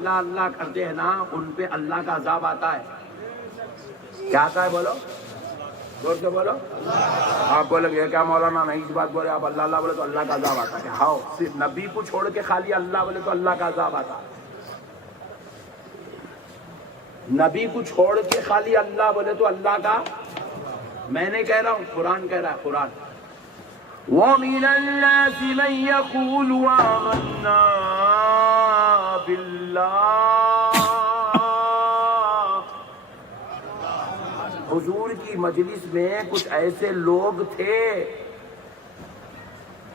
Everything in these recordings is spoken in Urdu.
اللہ اللہ کرتے ہیں نا ان پہ اللہ کا عذاب آتا ہے. کیا آتا ہے بولو, زور سے بولو. آپ بولیں گے کیا مولانا نہیں اس بات بولے, آپ اللہ اللہ بولے تو اللہ کا عذاب آتا ہے. ہاؤ, صرف نبی کو چھوڑ کے خالی اللہ بولے تو اللہ کا عذاب آتا ہے. نبی کو چھوڑ کے خالی اللہ بولے تو اللہ کا, میں نے کہہ رہا ہوں, قرآن کہہ رہا ہے, قرآن. وَمِنَ النَّاسِ مَن يَقُولُ آمَنَّا بِاللَّهِ. حضور کی مجلس میں کچھ ایسے لوگ تھے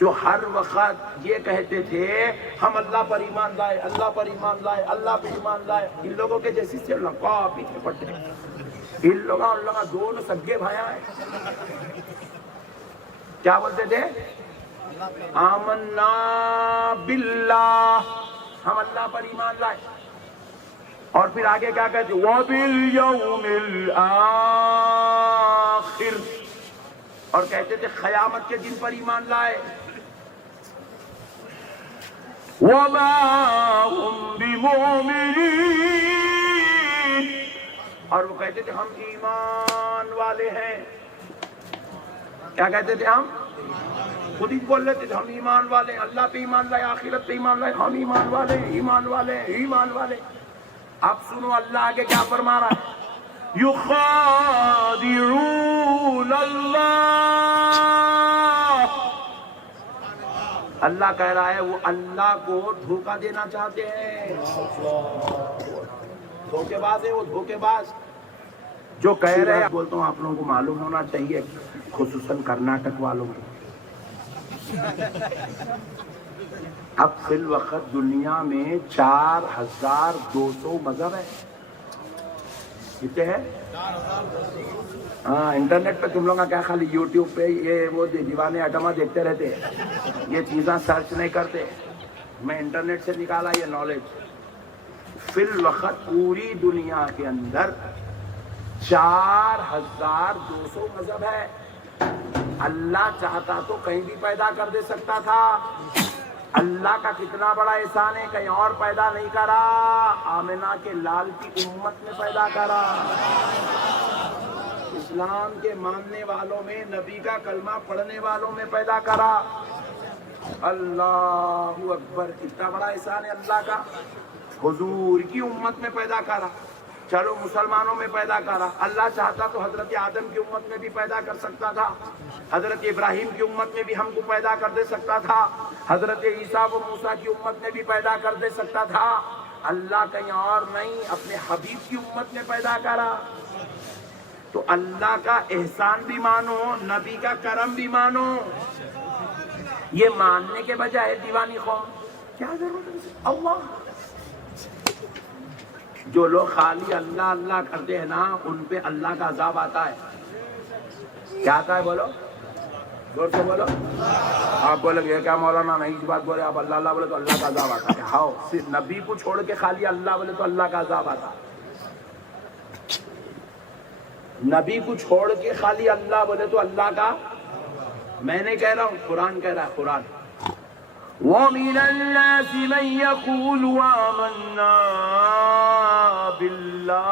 جو ہر وقت یہ کہتے تھے ہم اللہ پر ایمان لائے, اللہ پر ایمان لائے, اللہ پر ایمان لائے. ان لوگوں کے جیسی سے لقا پیچھے پڑتے ہیں. ان لوگوں دونوں سگے بھائیاں ہیں. کیا بولتے تھے؟ آمنا باللہ, ہم اللہ پر ایمان لائے. اور پھر آگے کیا کہتے ہیں؟ وَبِالْيَوْمِ الْآخِرِ, اور کہتے تھے قیامت کے دن پر ایمان لائے. وَمَا هُمْ بِمُؤْمِنِينَ, اور وہ کہتے تھے ہم ایمان والے ہیں. کیا کہتے تھے؟ ہم خود ہی بول لیتے تھے ہم ایمان والے ہیں, اللہ پہ ایمان لائے, آخرت پہ ایمان لائے, ہم ایمان والے ہیں, ایمان والے ہیں, ایمان والے. اب سنو اللہ آگے کیا فرما رہا ہے. يُخَادِعُونَ اللَّهَ, اللہ کہہ رہا ہے وہ اللہ کو دھوکہ دینا چاہتے ہیں. دھوکے باز ہے وہ, دھوکے باز جو کہہ رہے ہیں. بولتا ہوں آپ لوگوں کو معلوم ہونا چاہیے, خصوصاً کرناٹک والوں کو, اب فی الوقت دنیا میں 4200 مذہب ہے. کتنے ہیں؟ ہاں, انٹرنیٹ پہ تم لوگ کا کیا خالی یوٹیوب پہ یہ وہ دیوانے اٹما دیکھتے رہتے ہیں, یہ چیزاں سرچ نہیں کرتے. میں انٹرنیٹ سے نکالا یہ نالج. فی الوقت پوری دنیا کے اندر 4200 مذہب ہے. اللہ چاہتا تو کہیں بھی پیدا کر دے سکتا تھا. اللہ کا کتنا بڑا احسان ہے, کہیں اور پیدا نہیں کرا, آمنہ کے لال کی امت میں پیدا کرا. اسلام کے ماننے والوں میں, نبی کا کلمہ پڑھنے والوں میں پیدا کرا. اللہ اکبر, کتنا بڑا احسان ہے اللہ کا. حضور کی امت میں پیدا کرا. چلو مسلمانوں میں پیدا کرا. اللہ چاہتا تو حضرت آدم کی امت میں بھی پیدا کر سکتا تھا, حضرت ابراہیم کی امت میں بھی ہم کو پیدا کر دے سکتا تھا, حضرت عیسیٰ و موسیٰ کی امت میں بھی پیدا کر دے سکتا تھا. اللہ کہیں اور نہیں, اپنے حبیب کی امت میں پیدا کرا. تو اللہ کا احسان بھی مانو, نبی کا کرم بھی مانو. یہ ماننے کے بجائے دیوانی قوم, کیا ضرورت ہے اللہ. جو لوگ خالی اللہ اللہ کرتے ہیں نا ان پہ اللہ کا عذاب آتا ہے. کیا آتا ہے بولو, زور سے بولو. آپ بولیں گے کیا مولانا نہیں اس بات بولے, آپ اللہ اللہ بولے تو اللہ کا عذاب آتا ہے. ہاؤ, صرف نبی کو چھوڑ کے خالی اللہ بولے تو اللہ کا عذاب آتا ہے. نبی کو چھوڑ کے خالی اللہ بولے تو اللہ کا, میں نے کہہ رہا ہوں, قرآن کہہ رہا ہے, قرآن. وَمِنَ النَّاسِ مَن يَقُولُ آمَنَّا بِاللَّهِ.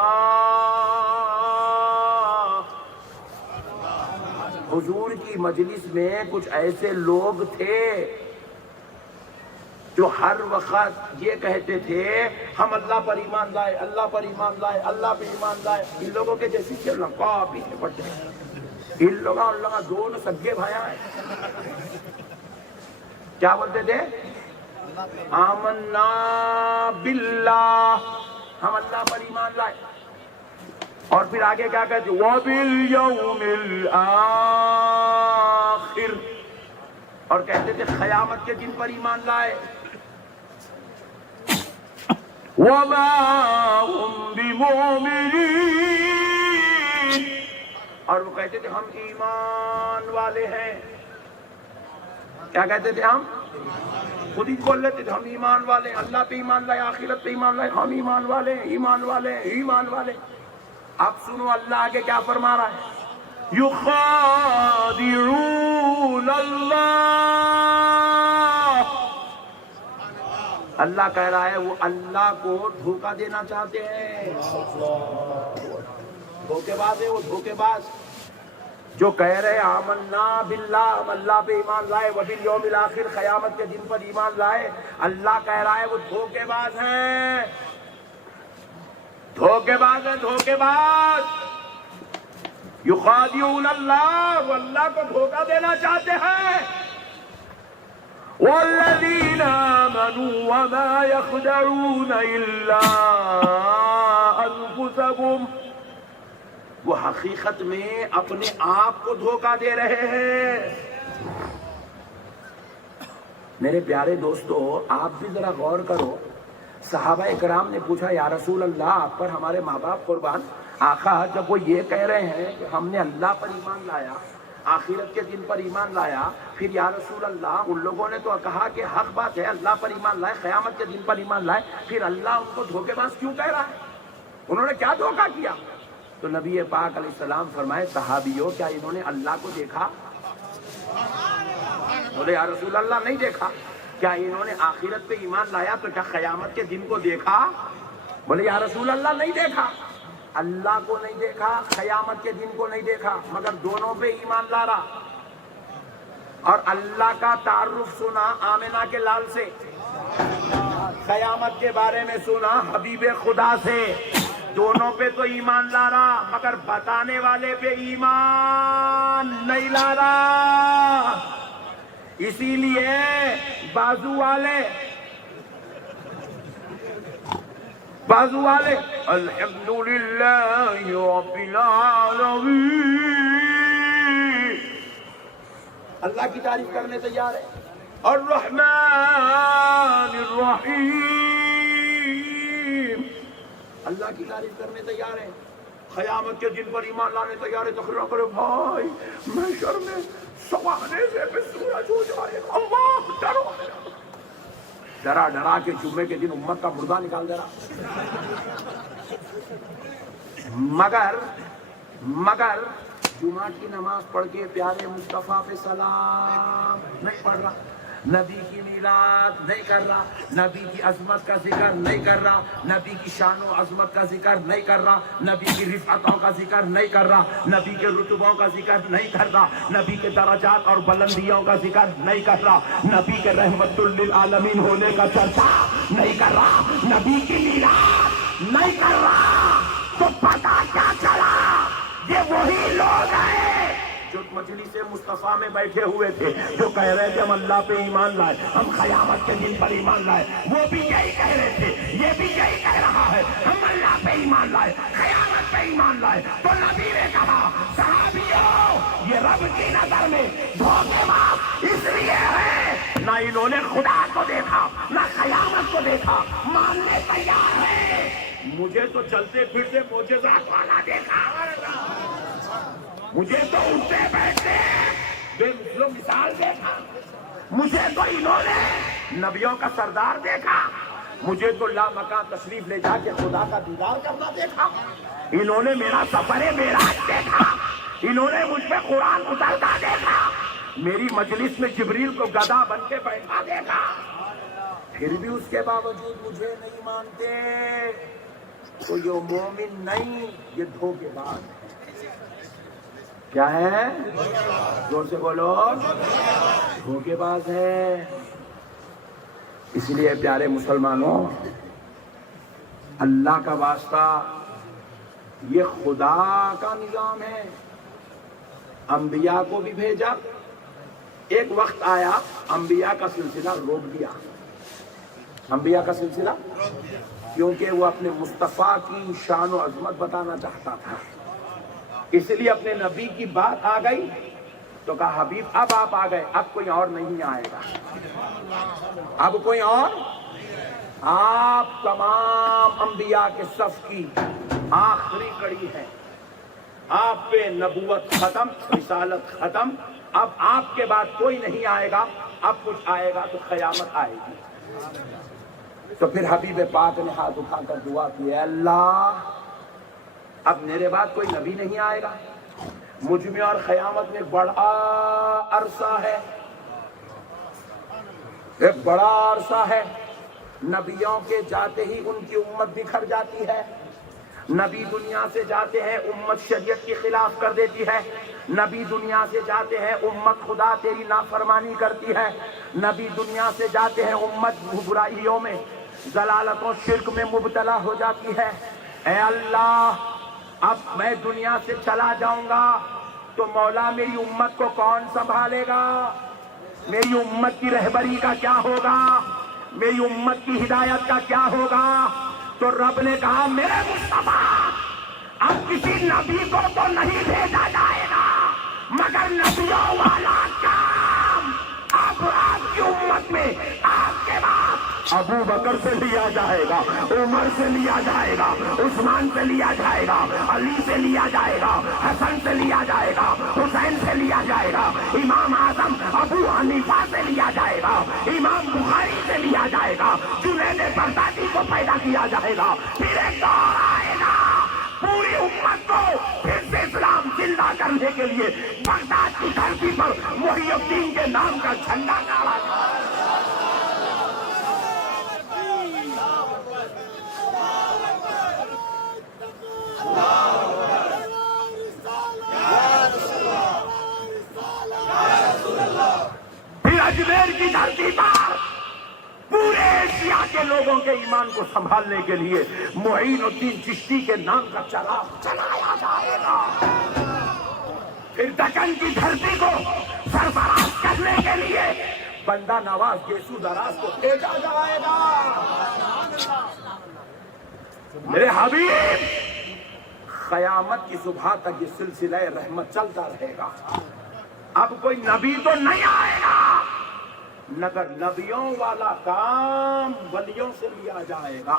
حضور کی مجلس میں کچھ ایسے لوگ تھے جو ہر وقت یہ کہتے تھے ہم اللہ پر ایمان لائے, اللہ پر ایمان لائے, اللہ پر ایمان لائے. ان لوگوں کے جیسی سے لقا پیچھے پڑتے ہیں. ان لوگوں دونوں سگے بھائیاں ہیں. کیا بولتے تھے؟ آمنا باللہ, ہم اللہ پر ایمان لائے. اور پھر آگے کیا کہتے ہیں؟ وَبِالْيَوْمِ الْآخِرِ, اور کہتے تھے قیامت کے دن پر ایمان لائے. وَمَا هُمْ بِمُؤْمِنِينَ, اور وہ کہتے تھے ہم ایمان والے ہیں. کیا کہتے تھے؟ ہم خود ہی بول لیتے تھے ہم ایمان والے ہیں, اللہ پہ ایمان لائے, آخرت پہ ایمان لائے, ہم ایمان والے ہیں, ایمان والے ہیں, ایمان والے. اب سنو اللہ آگے کیا فرما رہا ہے. يُخَادِعُونَ اللَّهَ, اللہ کہہ رہا ہے وہ اللہ کو دھوکہ دینا چاہتے ہیں، دھوکے باز ہے وہ، دھوکے باز جو کہہ رہے آمنا باللہ، ہم اللہ پہ ایمان لائے، وبالیوم الآخر، قیامت کے دن پر ایمان لائے، اللہ کہہ رہا ہے وہ دھوکے باز ہیں، دھوکے باز ہیں، دھوکے باز، یخادعون اللہ، وہ اللہ کو دھوکہ دینا چاہتے ہیں، والذین آمنوا وما یخدعون الا انفسهم، وہ حقیقت میں اپنے آپ کو دھوکہ دے رہے ہیں۔ میرے پیارے دوستو، آپ بھی ذرا غور کرو، صحابہ اکرام نے پوچھا یا رسول اللہ آپ پر ہمارے ماں باپ قربان، آقا جب وہ یہ کہہ رہے ہیں کہ ہم نے اللہ پر ایمان لایا، آخرت کے دن پر ایمان لایا، پھر یا رسول اللہ ان لوگوں نے تو کہا کہ حق بات ہے اللہ پر ایمان لائے، قیامت کے دن پر ایمان لائے، پھر اللہ ان کو دھوکے باز کیوں کہہ رہا ہے؟ انہوں نے کیا دھوکہ کیا؟ تو نبی پاک علیہ السلام فرمائے صحابیوں کیا انہوں نے اللہ کو دیکھا؟ بولے یا رسول اللہ نہیں دیکھا۔ کیا انہوں نے آخرت پہ ایمان لایا تو کیا قیامت کے دن کو دیکھا؟ بولے یا رسول اللہ نہیں دیکھا۔ اللہ کو نہیں دیکھا، قیامت کے دن کو نہیں دیکھا، مگر دونوں پہ ایمان لا رہا، اور اللہ کا تعارف سنا آمنہ کے لال سے، قیامت کے بارے میں سنا حبیب خدا سے، دونوں پہ تو ایمان لا رہا، مگر بتانے والے پہ ایمان نہیں لا رہا۔ اسی لیے بازو والے الحمدللہ رب العالمین، اللہ کی تعریف کرنے تیار ہے، الرحمن الرحیم، اللہ کی تعریف کرنے تیار ہے، قیامت کے دن پر ایمان لانے تیار ہے۔ تقریر کرے بھائی محشر میں سوانے سے پہ سورج ہو جائے، اللہ ڈرو، ڈرا ڈرا کے جمعے کے دن امت کا مردہ نکال دے رہا، مگر جمعہ کی نماز پڑھ کے پیارے مصطفیٰ پہ سلام نہیں پڑھ رہا، نبی کی میلاد نہیں کر رہا، نبی کی عظمت کا ذکر نہیں کر رہا، نبی کی شان و عظمت کا ذکر نہیں کر رہا، نبی کی رفعتوں کا ذکر نہیں کر رہا، نبی کے رتبوں کا ذکر نہیں کر رہا، نبی کے درجات اور بلندیوں کا ذکر نہیں کر رہا، نبی کے رحمت للعالمین ہونے کا چرچا نہیں کر رہا، نبی کی میلاد نہیں کر رہا، تو پتہ کیا چلا؟ یہ وہی لوگ ہیں جو مجلس مصطفیٰ میں بیٹھے ہوئے تھے، جو کہہ رہے تھے ہم اللہ پہ ایمان لائے، ہم قیامت کے دن پر ایمان لائے، وہ بھی یہی کہہ رہے تھے، یہ بھی یہی کہہ رہا ہے ہم اللہ پہ ایمان لائے، قیامت پہ ایمان لائے۔ تو نبی نے کہا صحابیوں یہ رب کی نظر میں دھوکے باز اس لیے ہے، نہ انہوں نے خدا کو دیکھا نہ قیامت کو دیکھا، ماننے تیار ہے، مجھے تو چلتے پھرتے معجزات والا دیکھا، مجھے تو اٹھتے بیٹھتے بے مثال دیکھا، مجھے تو انہوں نے نبیوں کا سردار دیکھا، مجھے تو لامکان تشریف لے جا کے خدا کا دیدار کرنا دیکھا، انہوں نے میرا سفر معراج دیکھا، انہوں نے مجھ پہ قرآن اترتا دیکھا، میری مجلس میں جبریل کو گدا بن کے بیٹھا دیکھا، پھر بھی اس کے باوجود مجھے نہیں مانتے، تو یہ مومن نہیں، یہ دھوکے باز ہے۔ کیا ہے؟ زور سے بولو، دھوکے باز ہے۔ اس لیے پیارے مسلمانوں، اللہ کا واسطہ یہ خدا کا نظام ہے، انبیاء کو بھی بھیجا، ایک وقت آیا انبیاء کا سلسلہ روک دیا، انبیاء کا سلسلہ کیونکہ وہ اپنے مصطفیٰ کی شان و عظمت بتانا چاہتا تھا، اس لیے اپنے نبی کی بات آ گئی تو کہا حبیب اب آپ آ گئے، اب کوئی اور نہیں آئے گا، اب کوئی اور، آپ تمام انبیاء کے صف کی آخری کڑی ہے، آپ پہ نبوت ختم، رسالت ختم، اب آپ کے بعد کوئی نہیں آئے گا، اب کچھ آئے گا تو قیامت آئے گی۔ تو پھر حبیب پاک نے ہاتھ اٹھا کر دعا کی، اے اللہ اب میرے بعد کوئی نبی نہیں آئے گا، مجھ میں اور قیامت میں بڑا عرصہ ہے، ایک بڑا عرصہ ہے، نبیوں کے جاتے ہی ان کی امت بکھر جاتی ہے، نبی دنیا سے جاتے ہیں امت شریعت کے خلاف کر دیتی ہے، نبی دنیا سے جاتے ہیں امت خدا تیری نافرمانی کرتی ہے، نبی دنیا سے جاتے ہیں امت برائیوں میں ضلالت و شرک میں مبتلا ہو جاتی ہے۔ اے اللہ، اب میں دنیا سے چلا جاؤں گا تو مولا میری امت کو کون سنبھالے گا؟ میری امت کی رہبری کا کیا ہوگا؟ میری امت کی ہدایت کا کیا ہوگا؟ تو رب نے کہا میرے مصطفیٰ، اب کسی نبی کو تو نہیں بھیجا جائے گا مگر نبیوں والا کام اب آپ کی امت میں آپ کے بعد ابو بکر سے لیا جائے گا، عمر سے لیا جائے گا، عثمان سے لیا جائے گا، علی سے لیا جائے گا، حسن سے لیا جائے گا، حسین سے لیا جائے گا، امام اعظم ابو حنیفہ سے لیا جائے گا، امام بخاری سے لیا جائے گا، جنید بغدادی کو پیدا کیا جائے گا۔ پھر ایک دور آئے گا پوری امت کو پھر سے اسلام زندہ کرنے کے لیے بغداد کی دھرتی پر محی الدین کے نام کا جھنڈا گاڑا جائے گا۔ پھر اجمیر کی دھرتی پر پورے ایشیا کے لوگوں کے ایمان کو سنبھالنے کے لیے معین الدین چشتی کے نام کا چراغ جلایا جائے گا۔ پھر دکن کی دھرتی کو سرفراز کرنے کے لیے بندہ نواز یسوع دراز کو بھیجا جائے گا۔ میرے حبیب، قیامت کی صبح تک یہ سلسلہ رحمت چلتا رہے گا۔ اب کوئی نبی تو نہیں آئے گا مگر نبیوں والا کام ولیوں سے لیا جائے گا۔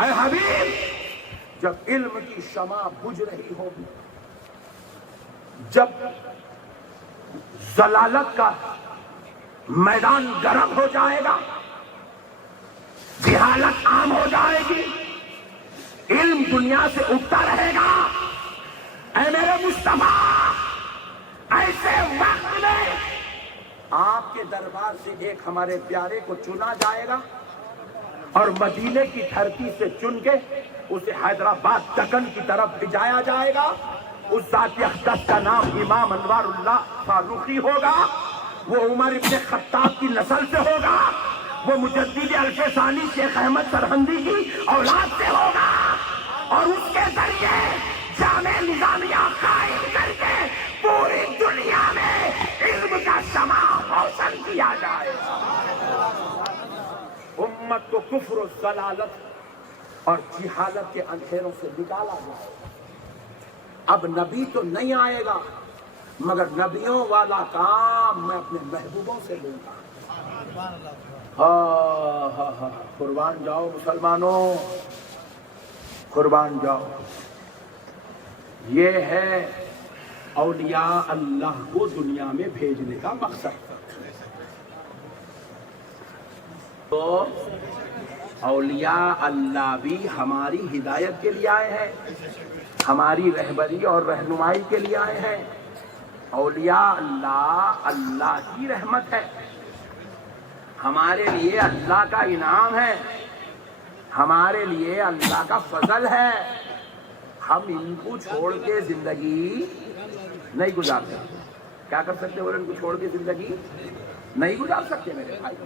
اے حبیب، جب علم کی شمع بجھ رہی ہوگی، جب ضلالت کا میدان گرم ہو جائے گا، جہالت عام ہو جائے گی، علم دنیا سے اٹھتا رہے گا، اے میرے مصطفیٰ، ایسے وقت میں آپ کے دربار سے ایک ہمارے پیارے کو چنا جائے گا اور مدینے کی دھرتی سے چن کے اسے حیدرآباد دکن کی طرف بھیجایا جائے گا۔ اس ذات اقدس کا نام امام انوار اللہ فاروقی ہوگا، وہ عمر ابن خطاب کی نسل سے ہوگا، وہ مجدد الف ثانی شیخ احمد سرہندی کی اولاد سے ہوگا، اور اس کے ذریعے جامع نظامیہ قائم کر کے پوری دنیا میں علم کا شمع روشن کیا جائے گا۔ امت کو کفر و ضلالت اور جہالت کے اندھیروں سے نکالا جائے گا۔ اب نبی تو نہیں آئے گا مگر نبیوں والا کام میں اپنے محبوبوں سے لوں گا۔ قربان جاؤ مسلمانوں، قربان جاؤ۔ یہ ہے اولیاء اللہ کو دنیا میں بھیجنے کا مقصد۔ تو اولیاء اللہ بھی ہماری ہدایت کے لیے آئے ہیں، ہماری رہبری اور رہنمائی کے لیے آئے ہیں۔ اولیاء اللہ اللہ کی رحمت ہے، ہمارے لیے اللہ کا انعام ہے، ہمارے لیے اللہ کا فضل ہے۔ ہم ان کو چھوڑ کے زندگی نہیں گزار سکتے۔ کیا کر سکتے؟ ان کو چھوڑ کے زندگی نہیں گزار سکتے میرے بھائی۔